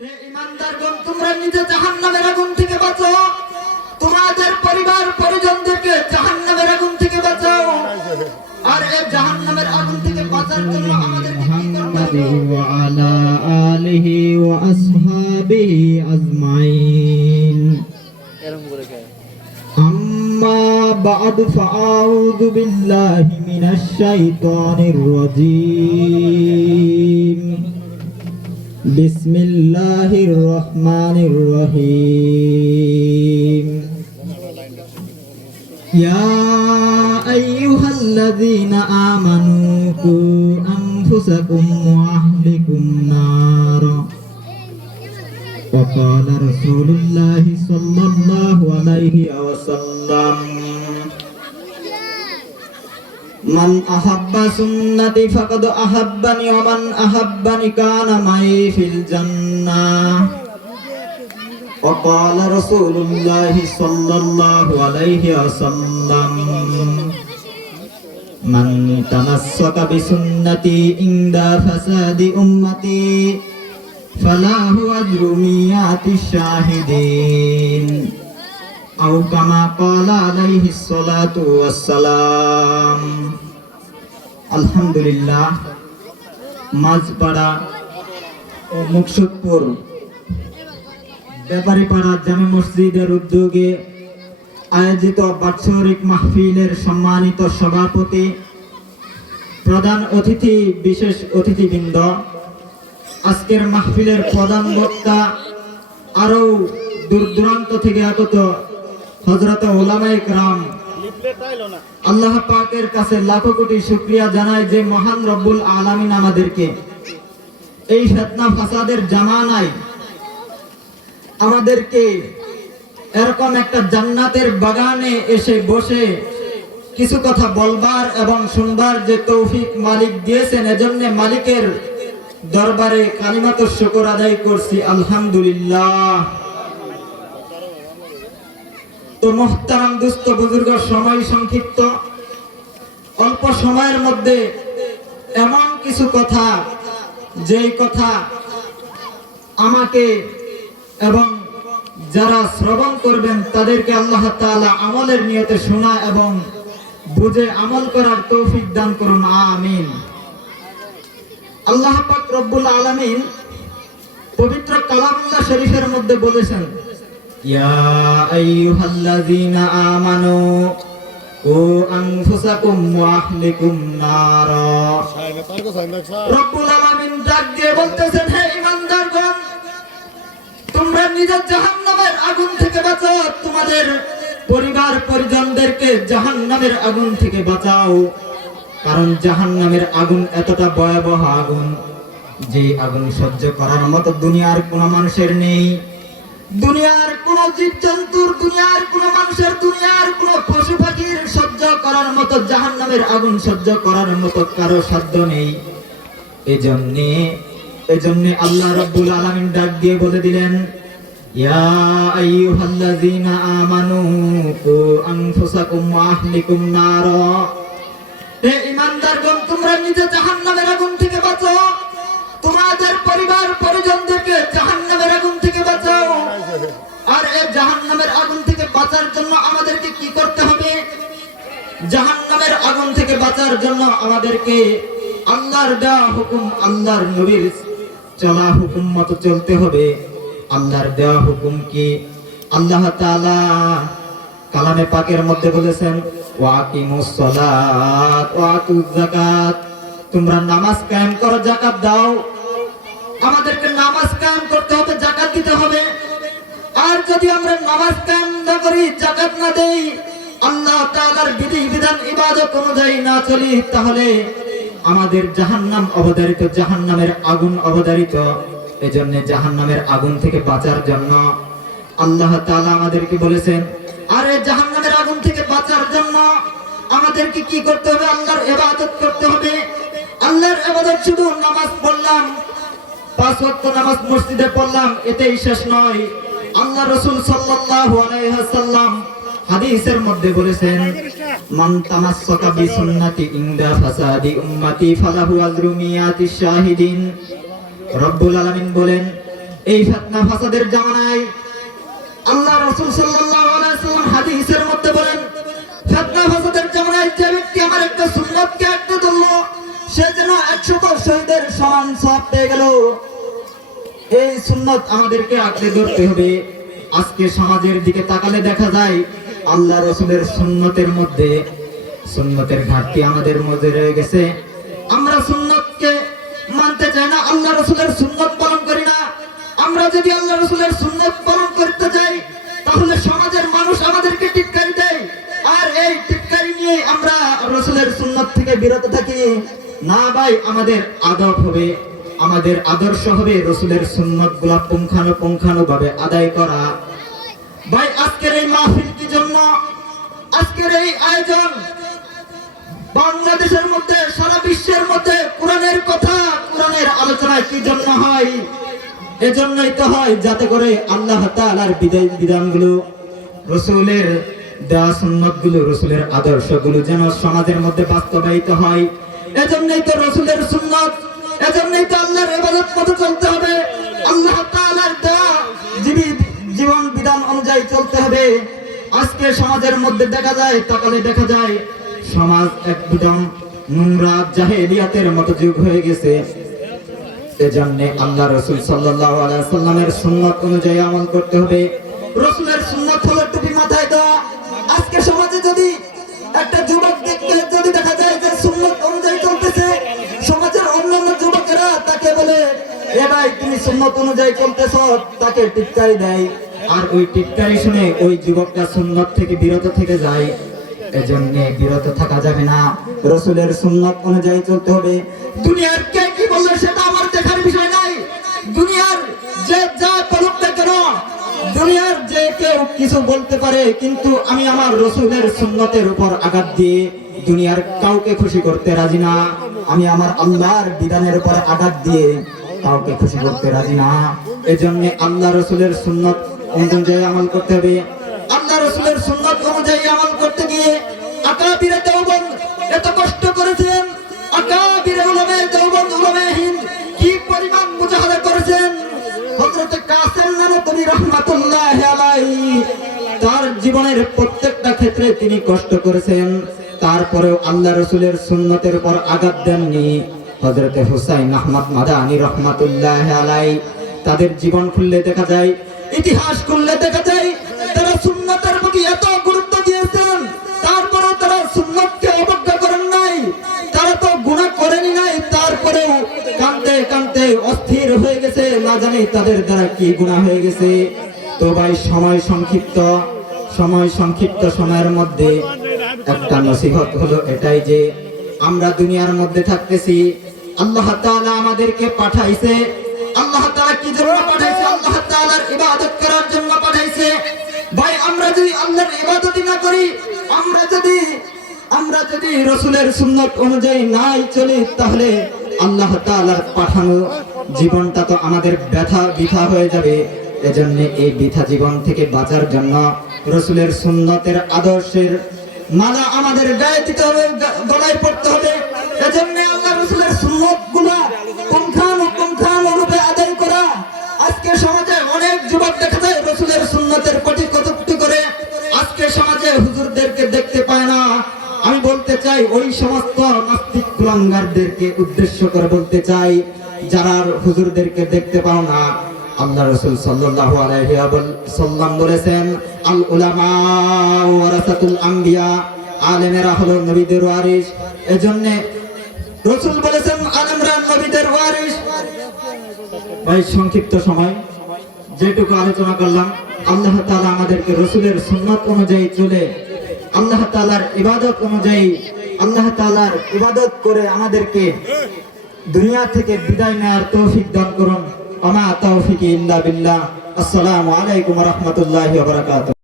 হে ঈমানদারগণ, তোমরা নিজে জাহান্নামের আগুন থেকে বাঁচো, তোমাদের পরিবার পরিজনদেরকে জাহান্নামের আগুন থেকে বাঁচাও। আর এই জাহান্নামের আগুন থেকে বাঁচার জন্য আমাদেরকে কি করতে হবে? ওয়া আলা আলিহি ওয়া আসহাবিহি আজমাইন। আম্মা বা'দু ফাআউযু বিল্লাহি মিনাশ শাইতানির রাজীম। বিসমিল্লাহির রহমানির রহিম। ইয়া আইয়ুহাল্লাযীনা আমানু কু আনফুসাকুম ওয়া আহলিকুম নারা। ওয়া ক্বালা রাসূলুল্লাহি সাল্লাল্লাহু আলাইহি ওয়াসাল্লাম, মান আহাব্বা সুন্নতি ফাকাদ আহাব্বানি ওয়া মান আহাব্বানি কানা মাই ফিল জান্নাহ। ওয়া ক্বালা রাসূলুল্লাহি সাল্লাল্লাহু আলাইহি ওয়াসাল্লাম, মান তামাসসাকা বিসুন্নতি ইনদা ফাসাদি উম্মতি ফালাহু আজরু মিয়াতি শাহিদিন। আও কামা ক্বালা আলাইহিস সালাতু ওয়াস সালাম। আলহামদুলিল্লাহ, মাঝপাড়া ও মুকসুদপুর ব্যাপারীপাড়া জামে মসজিদের উদ্যোগে আয়োজিত বাৎসরিক মাহফিলের সম্মানিত সভাপতি, প্রধান অতিথি, বিশেষ অতিথিবৃন্দ, আজকের মাহফিলের প্রধান বক্তা, আরো দূর দূরান্ত থেকে আগত হযরত উলামায়ে কেরাম, আল্লাহ পাকের কাছে লাখো কোটি শুকরিয়া জানাই যে মহান রব্বুল আলামিন আমাদেরকে এই ফিতনা ফাসাদের জামানায় আমাদেরকে এরকম একটা জান্নাতের বাগানে এসে বসে কিছু কথা বলবার এবং শুনবার যে তৌফিক মালিক দিয়েছেন, এজন্য মালিকের দরবারে কালিমাতুশ শুকর আদায় করছি, আলহামদুলিল্লাহ। তো মুহতারাম দোস্ত বুজুর্গ, সময় সংক্ষিপ্ত, অল্প সময়ের মধ্যে এমন কিছু কথা, যেই কথা আমাকে এবং যারা শ্রবণ করবেন তাদেরকে আল্লাহ তাআলা আমলের নিয়তে শোনা এবং বুঝে আমল করার তৌফিক দান করুন, আমিন। আল্লাহ পাক রব্বুল আলামিন পবিত্র কালামুল্লাহ শরীফের মধ্যে বলেছেন, ইয়া আইয়ুহাল্লাযীনা আমানু কু আনফুসাকুম ওয়া আহলিকুম নারা। রব্বুল আলামিন ডাক দিয়ে বলতেছেন, হে ঈমানদারগণ, তোমরা নিজের জাহান্নামের আগুন থেকে বাঁচাও, তোমাদের পরিবার পরিজনদেরকে জাহান্নামের আগুন থেকে বাঁচাও। কারণ জাহান্নামের আগুন এতটা ভয়াবহ আগুন, যে আগুন সহ্য করার মতো দুনিয়ার কোনো মানুষের নেই, দুনিয়ার কোন জীবজন্তুর, দুনিয়ার কোন মানুষের, দুনিয়ার কোন পশু পাখির সহ্য করার মতো জাহান্নামের আগুন সহ্য করার মতো কারো সাধ্য নেই। এজন্য আল্লাহ রাব্বুল আলামিন ডাক দিয়ে বলে দিলেন, ইয়া আইয়ুহাল্লাযীনা আমানু কু আনফুসাকুম ওয়া আহলিকুম নারা। হে ঈমানদারগণ, তোমরা নিজে জাহান্নামের আগুন থেকে বাঁচো, তোমাদের পরিবার পরিজনদেরকে জাহান্নামের আগুন থেকে বাঁচাও। আর এই জাহান্নামের আগুন থেকে বাঁচার জন্য আমাদেরকে কি করতে হবে? জাহান্নামের আগুন থেকে বাঁচার জন্য আমাদেরকে আল্লাহর দেওয়া হুকুম, আল্লাহর নবীর চলা হুকুম মতো চলতে হবে। আল্লাহর দেওয়া হুকুম কি? আল্লাহ তাআলা কালামে পাকের মধ্যে বলেছেন, ওয়া আকিমুস সালাত ওয়া আতুজ যাকাত। তোমরা নামাজ কায়েম করো, যাকাত দাও। আমাদেরকে নামাজ কায়েম করতে হবে, যাকাত দিতে হবে। আর যদি আমরা নামাজ কায়েম না করি, যাকাত না দেই, আল্লাহ তাআলার বিধি বিধান ইবাদত অনুযায়ী না চলি, তাহলে আমাদের জাহান্নাম অবধারিত, জাহান্নামের আগুন অবধারিত। এজন্য জাহান্নামের আগুন থেকে বাঁচার জন্য আল্লাহ তাআলা আমাদেরকে বলেছেন, আর এই জাহান্নামের আগুন থেকে বাঁচার জন্য আমাদেরকে কি করতে হবে? আল্লাহর ইবাদত করতে হবে। আল্লাহর ইবাদত শুধু নামাজ পড়লাম, 5 ওয়াক্ত নামাজ মসজিদে পড়লাম, এতেই শেষ নয়। আল্লাহ রাসূল সাল্লাল্লাহু আলাইহি ওয়াসাল্লাম হাদিসের মধ্যে বলেছেন, মান তামাসসাকা বিসুন্নতি ইনদা ফাসাদি উম্মতি ফালাহু আজরু মিয়াতি শাহিদিন। রব্বুল আলামিন বলেন, এই ফিতনা ফাসাদের জামানায় আল্লাহ রাসূল সাল্লাল্লাহু আলাইহি ওয়াসাল্লাম হাদিসের মধ্যে বলেন, ফিতনা ফাসাদের জামানায় যে ব্যক্তি আমার একটা সুন্নতকে আঁকড়ে ধরলো সে যেন 100 শহীদের সমান সওয়াব পেয়ে গেল। এই সুন্নত আমাদেরকে আঁকড়ে ধরতে হবে। আজকে সমাজের দিকে তাকালে দেখা যায় আল্লাহ রাসূলের সুন্নতের মধ্যে সুন্নতের ঘাটতি আমাদের মধ্যে রয়ে গেছে। আমরা সুন্নতকে মানতে চাই না, আল্লাহ রাসূলের সুন্নত পালন করি না। আমরা যদি আল্লাহ রাসূলের সুন্নত পালন করতে যাই তাহলে সমাজের মানুষ আমাদেরকে টিটকারি দেয়, আর এই টিটকারি নিয়ে আমরা রাসূলের সুন্নত থেকে বিরত থাকি। না ভাই, আমাদের আদব হবে, আমাদের আদর্শ হবে রাসূলের সুন্নতগুলো পুঙ্খানুপুঙ্খানুভাবে আদায় করা। ভাই, আজকের এই মাহফিল কি জন্য, আজকের এই আয়োজন বাংলাদেশের মধ্যে সারা বিশ্বের মধ্যে কোরআনের কথা, কোরআনের আলোচনা কি জন্য হয়? এজন্যই তো হয় যাতে করে আল্লাহ তাআলার বিধানগুলো, রাসূলের দেওয়া সুন্নতগুলো, রাসূলের আদর্শগুলো যেন সমাজের মধ্যে বাস্তবায়িত হয়। এজন্যই তো রাসূলের সুন্নাত, এজন্যই তো আল্লাহর ইবাদত পথে চলতে হবে, আল্লাহ তাআলার দেওয়া জীবন বিধান অনুযায়ী চলতে হবে। আজকে সমাজের মধ্যে দেখা যায়, তাকালে দেখা যায় সমাজ একদম নোংরা জাহেলিয়াতের মতো যুগ হয়ে গেছে। এজন্য আল্লাহ রাসূল সাল্লাল্লাহু আলাইহি ওয়াসাল্লামের সুন্নাত অনুযায়ী আমল করতে হবে। রাসূলের সুন্নাত হলো টুপি মাথায় দেওয়া। আজকে সমাজে যদি একটা যুবক যদি দেখা যায় যে সুন্নাত অনুযায়ী চলতেছে, সমাজের অন্যান্য যুবকেরা তাকে বলে, এ ভাই তুমি সুন্নাত অনুযায়ী চলতেছ, তাকে টিটকারি দেয়। আর ওই টিটকারি শুনে ওই যুবকটা সুন্নাত থেকে বিরত থেকে যায়। এজন্য বিরত থাকা যাবে না, রাসূলের সুন্নাত অনুযায়ী চলতে হবে। দুনিয়ার কে কি বললে সেটা আমার দেখার বিষয় নাই। দুনিয়ার যে যা বলুক না কেন, দুনিয়ার যে কেউ কিছু বলতে পারে, কিন্তু আমি আমার রাসূলের সুন্নতের উপর আঘাত দিয়ে দুনিয়ার কাউকে খুশি করতে রাজি না। আমি আমার আল্লাহর বিধানের উপর আঘাত দিয়ে কাউকে খুশি করতে রাজি না। এজন্য আল্লাহ রাসূলের সুন্নত অনুযায়ী আমল করতে হবে। আল্লাহ রাসূলের সুন্নাত অনুযায়ী আমল করতে গিয়ে আকাবিরে দেওবন্দ এত কষ্ট করেছেন, আকাবিরে উলামায়ে দেওবন্দ, উলামায়ে হিন্দ কি পরিমাণ মুজাহাদা করেছেন। হযরত কাসেম নানতুনি রাহমাতুল্লাহি আলাইহি তার জীবনের প্রত্যেকটা ক্ষেত্রে তিনি কষ্ট করেছেন, তারপরেও আল্লাহ রাসূলের সুন্নতের উপর আঘাত দেননি। হযরত হুসাইন আহমদ মাদানী রাহমাতুল্লাহি আলাইহি তাদের জীবন খুললে দেখা যায়, ইতিহাস খুললে দেখা যায় তারা সুন্নতের প্রতি এত গুরুত্ব দিয়েছেন, তারপরেও তারা সুন্নতকে অবজ্ঞা করেন নাই। তারা তো গুনাহ করেনি নাই, তারপরেও কাঁদতে কাঁদতে অস্থির হয়ে গেছে, না জানি তাদের দ্বারা কি গুনাহ হয়ে গেছে। তো ভাই, সময় সংক্ষিপ্ত সময়ের মধ্যে একটা নসিহত হলো এটাই যে আমরা দুনিয়ার মধ্যে থাকতেছি, আল্লাহ তাআলা আমাদেরকে পাঠাইছে। আল্লাহ তাআলা কি জন্য পাঠাইছে? আল্লাহ তাআলার ইবাদত করার জন্য পাঠাইছে। ভাই, আমরা যদি আল্লাহর ইবাদতই না করি, আমরা যদি রাসূলের সুন্নাত অনুযায়ী নাই চলি, তাহলে আল্লাহ তাআলার পাঠানো জীবনটা তো আমাদের বৃথা হয়ে যাবে। এজন্য এই বৃথা জীবন থেকে বাঁচার জন্য রাসূলের সুন্নতের আদর্শের মালা আমাদের গায়ে দিতে হবে, গলায় পড়তে হবে। এজন্য আল্লাহ রাসূলের সুন্নাতগুলো পুঙ্খানুপুঙ্খানুরূপে আদায় করা। আজকে সমাজে অনেক যুবক দেখা যায় রাসূলের সুন্নতের প্রতি কটূক্তি করে। আজকে সমাজে হুজুরদেরকে দেখতে পায় না। আমি বলতে চাই ওই সমস্ত নাস্তিক কুলাঙ্গারদেরকে উদ্দেশ্য করে বলতে চাই, যারা হুজুরদেরকে দেখতে পাও না, আল্লাহ রাসূল সাল্লাল্লাহু আলাইহি ওয়াসাল্লাম বলেছেন, আল উলামা ওয়ারাসাতুল আম্বিয়া, আলেমেরা হলো নবীদের ওয়ারিস। এজন্য রাসূল বলেছেন আলেমরা নবীদের ওয়ারিস। ভাই, সংক্ষিপ্ত সময় যেটুকু আলোচনা করলাম, আল্লাহ তাআলা আমাদেরকে রাসূলের সুন্নাত অনুযায়ী চলে আল্লাহ তাআলার ইবাদত অনুযায়ী আল্লাহ তাআলার ইবাদত করে আমাদেরকে দুনিয়া থেকে বিদায় নেওয়ার তৌফিক দান করুন। আমা তাওফিকি ইল্লা বিল্লাহ। আসসালামু আলাইকুম ওয়া রাহমাতুল্লাহি ওয়া বারাকাতুহু।